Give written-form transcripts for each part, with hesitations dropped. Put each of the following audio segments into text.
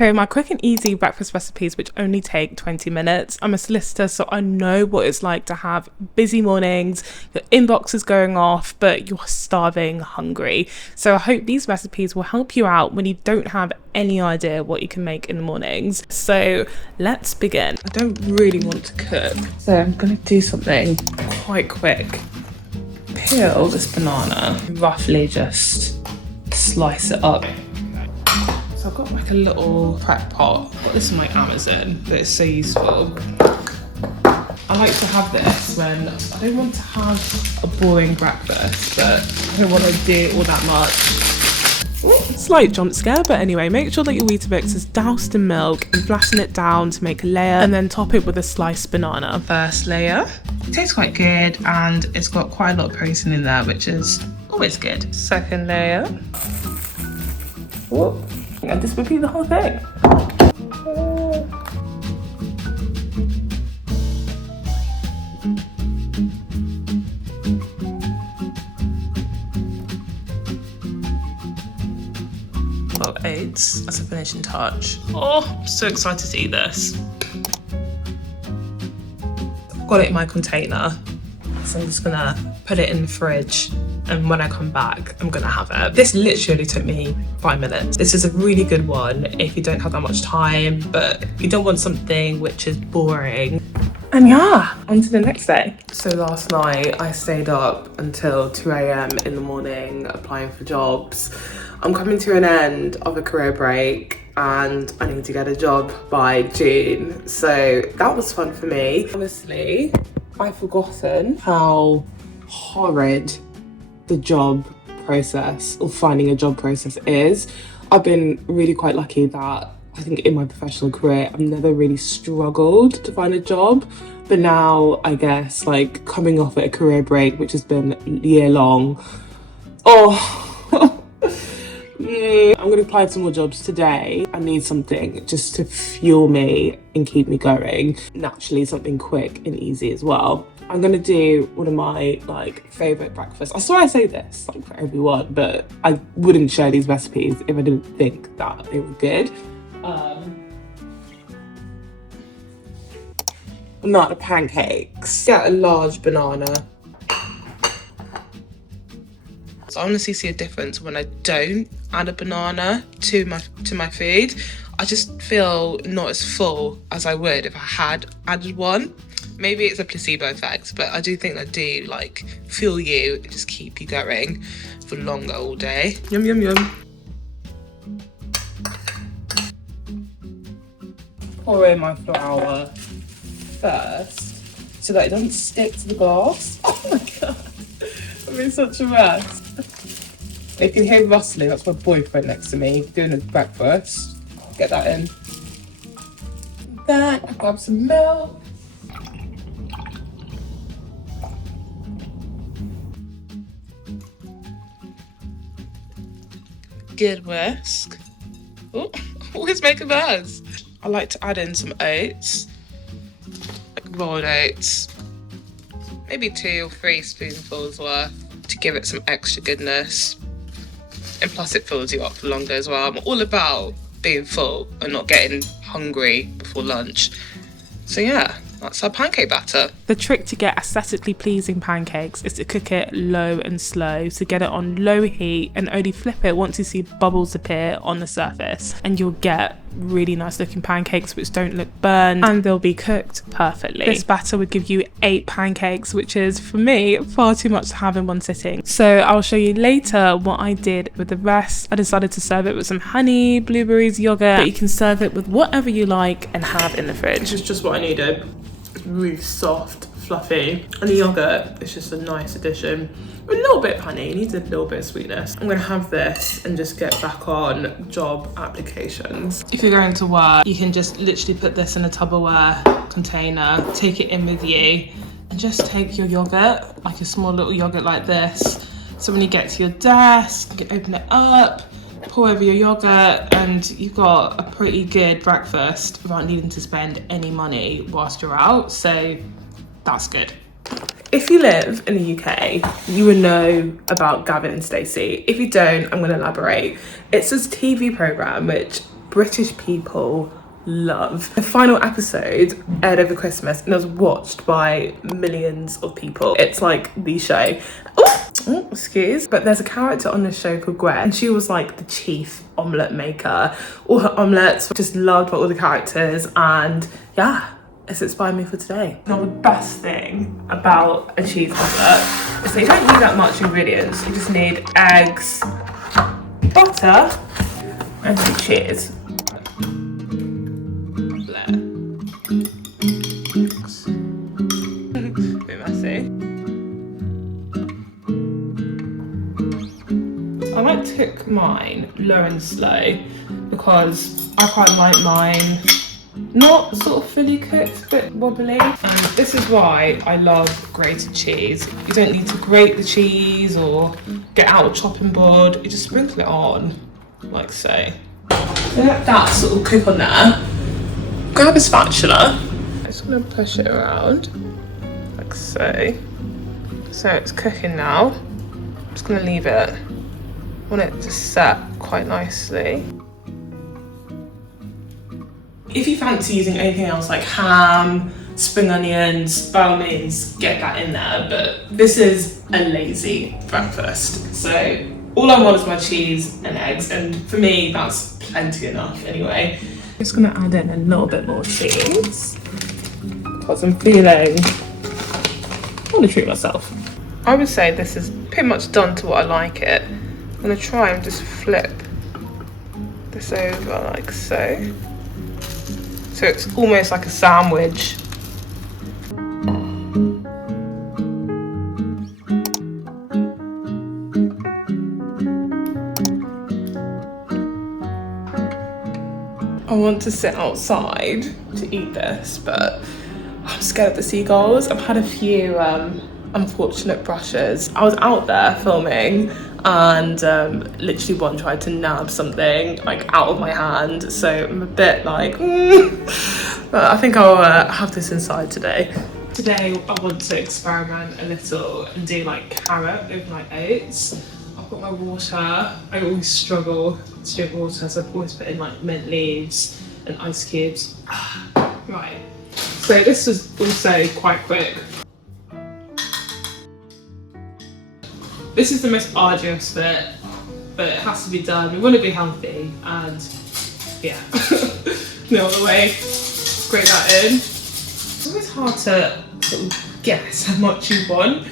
So my quick and easy breakfast recipes which only take 20 minutes. I'm a solicitor, so I know what it's like to have busy mornings, your inbox is going off, but you're starving hungry. So I hope these recipes will help you out when you don't have any idea what you can make in the mornings. So let's begin. I don't really want to cook, so I'm gonna do something quite quick. Peel this banana, roughly just slice it up. So I've got like a little crack pot. Got this on my Amazon, but it's so useful. I like to have this when I don't want to have a boring breakfast, but I don't want to do all that much. Ooh, slight jump scare, but anyway, make sure that your Weetabix is doused in milk and flatten it down to make a layer, and then top it with a sliced banana. First layer. It tastes quite good and it's got quite a lot of protein in there, which is always good. Second layer. Whoop. And just repeat the whole thing. Got Oats as a finishing touch. Oh, I'm so excited to eat this. I've got it in my container, so I'm just gonna put it in the fridge, and when I come back, I'm gonna have it. This literally took me 5 minutes. This is a really good one if you don't have that much time, but you don't want something which is boring. And yeah, on to the next day. So last night I stayed up until 2 a.m. in the morning applying for jobs. I'm coming to an end of a career break and I need to get a job by June. So that was fun for me. Honestly, I've forgotten how horrid the job process or finding a job process is. I've been really quite lucky that I think in my professional career I've never really struggled to find a job, but now I guess like coming off at a career break which has been year long, I'm gonna apply for some more jobs today. I need something just to fuel me and keep me going. Naturally something quick and easy as well. I'm gonna do one of my like favourite breakfasts. I swear I say this like for everyone, but I wouldn't share these recipes if I didn't think that they were good. Banana pancakes. Get a large banana. So I honestly see a difference when I don't add a banana to my food. I just feel not as full as I would if I had added one. Maybe it's a placebo effect, but I do think they do like fuel you and just keep you going for longer all day. Yum, yum, yum. Pour in my flour first so that it doesn't stick to the glass. Oh my God, I'm in such a mess. If you hear rustling, that's my boyfriend next to me doing his breakfast. Get that in. Then I grab some milk. Good whisk. Oh, always make a mess. I like to add in some oats, like rolled oats, maybe 2 or 3 spoonfuls worth to give it some extra goodness. And plus it fills you up for longer as well. I'm all about being full and not getting hungry before lunch. So yeah, that's our pancake batter. The trick to get aesthetically pleasing pancakes is to cook it low and slow. So get it on low heat and only flip it once you see bubbles appear on the surface. And you'll get really nice looking pancakes which don't look burned and they'll be cooked perfectly. This batter would give you 8 pancakes, which is for me far too much to have in one sitting. So I'll show you later what I did with the rest. I decided to serve it with some honey, blueberries, yogurt, but you can serve it with whatever you like and have in the fridge. This is just what I needed. Really soft, fluffy, and the yogurt is just a nice addition. A little bit of honey, needs a little bit of sweetness. I'm gonna have this and just get back on job applications. If you're going to work, you can just literally put this in a Tupperware container, take it in with you, and just take your yogurt, like a small little yogurt like this. So when you get to your desk, you can open it up, pour over your yogurt, and you've got a pretty good breakfast without needing to spend any money whilst you're out. So that's good. If you live in the UK, you will know about Gavin and Stacey. If you don't, I'm going to elaborate. It's this TV programme which British people love. The final episode aired over Christmas and it was watched by millions of people. It's like the show. Oh, excuse. But there's a character on this show called Gwen, and she was like the chief omelette maker. All her omelettes were just loved by all the characters, and yeah, it's inspired me for today. Now the best thing about a cheese omelette is that you don't need that much ingredients. You just need eggs, butter, and some cheese. Bit messy. I like to cook mine low and slow because I quite like mine not sort of fully cooked, but wobbly. And this is why I love grated cheese. You don't need to grate the cheese or get out a chopping board. You just sprinkle it on, like so. So let that sort of cook on there. Grab a spatula. I'm just gonna push it around, like so. So it's cooking now. I'm just gonna leave it. I want it to set quite nicely. If you fancy using anything else like ham, spring onions, by all means, get that in there, but this is a lazy breakfast. So all I want is my cheese and eggs, and for me, that's plenty enough anyway. I'm just gonna add in a little bit more cheese because I'm feeling, I want to treat myself. I would say this is pretty much done to what I like it. I'm gonna try and just flip this over like so. So it's almost like a sandwich. I want to sit outside to eat this, but I'm scared of the seagulls. I've had a few unfortunate brushes. I was out there filming and literally one tried to nab something like out of my hand, so I'm a bit like but I think I'll have this inside today. Today I want to experiment a little and do like carrot with my oats. I've got my water. I always struggle to drink water, so I've always put in like mint leaves and ice cubes. Right, so this was also quite quick. This is the most arduous bit, but it has to be done. We want to be healthy, and yeah, no other way. Grate that in. It's always hard to sort of guess how much you want.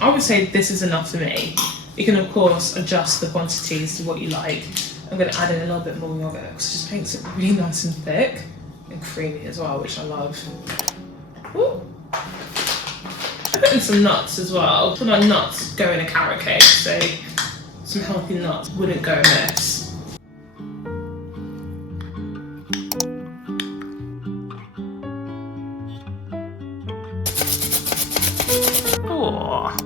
I would say this is enough for me. You can of course adjust the quantities to what you like. I'm going to add in a little bit more yogurt because it just makes it really nice and thick and creamy as well, which I love. Ooh. I put in some nuts as well. I feel like nuts go in a carrot cake, so some healthy nuts wouldn't go amiss. Oh.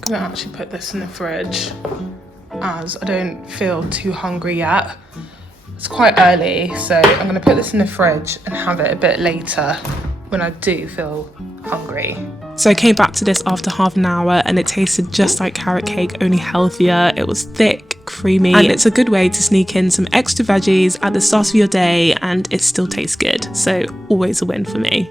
I'm gonna actually put this in the fridge as I don't feel too hungry yet. It's quite early, so I'm gonna put this in the fridge and have it a bit later when I do feel hungry. So I came back to this after half an hour and it tasted just like carrot cake, only healthier. It was thick, creamy, and it's a good way to sneak in some extra veggies at the start of your day and it still tastes good. So always a win for me.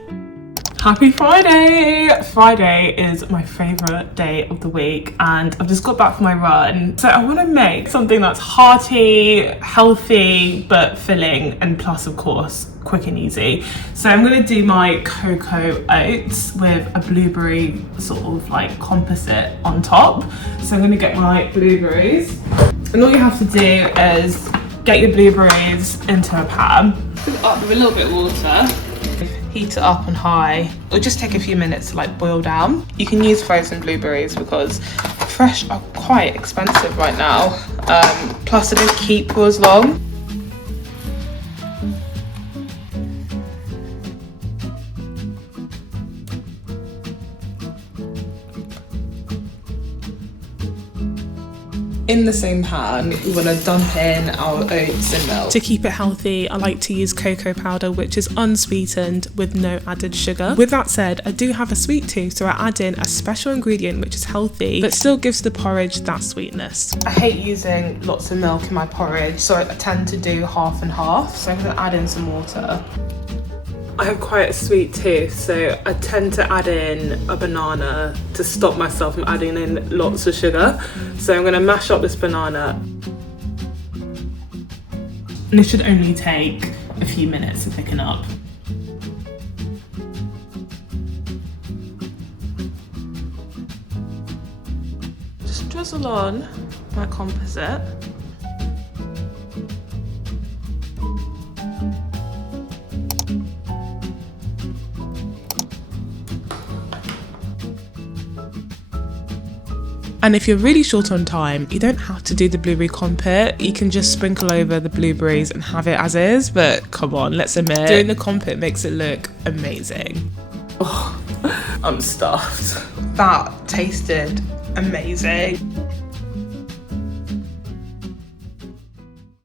Happy Friday! Friday is my favourite day of the week and I've just got back from my run. So I want to make something that's hearty, healthy, but filling, and plus of course, quick and easy. So I'm going to do my cocoa oats with a blueberry sort of like composite on top. So I'm going to get my blueberries. And all you have to do is get your blueberries into a pan. Fill it up with a little bit of water. Heat it up on high. It'll just take a few minutes to like boil down. You can use frozen blueberries because fresh are quite expensive right now. Plus they don't keep for as long. in the same pan, we want to dump in our oats and milk. To keep it healthy, I like to use cocoa powder, which is unsweetened with no added sugar. With that said, I do have a sweet tooth, so I add in a special ingredient which is healthy but still gives the porridge that sweetness. I hate using lots of milk in my porridge, so I tend to do half and half. So I'm going to add in some water. I have quite a sweet tooth, so I tend to add in a banana to stop myself from adding in lots of sugar. So I'm going to mash up this banana. And it should only take a few minutes to thicken up. Just drizzle on my composite. And if you're really short on time, you don't have to do the blueberry compote. You can just sprinkle over the blueberries and have it as is. But come on, let's admit, doing the compote makes it look amazing. Oh, I'm stuffed. That tasted amazing.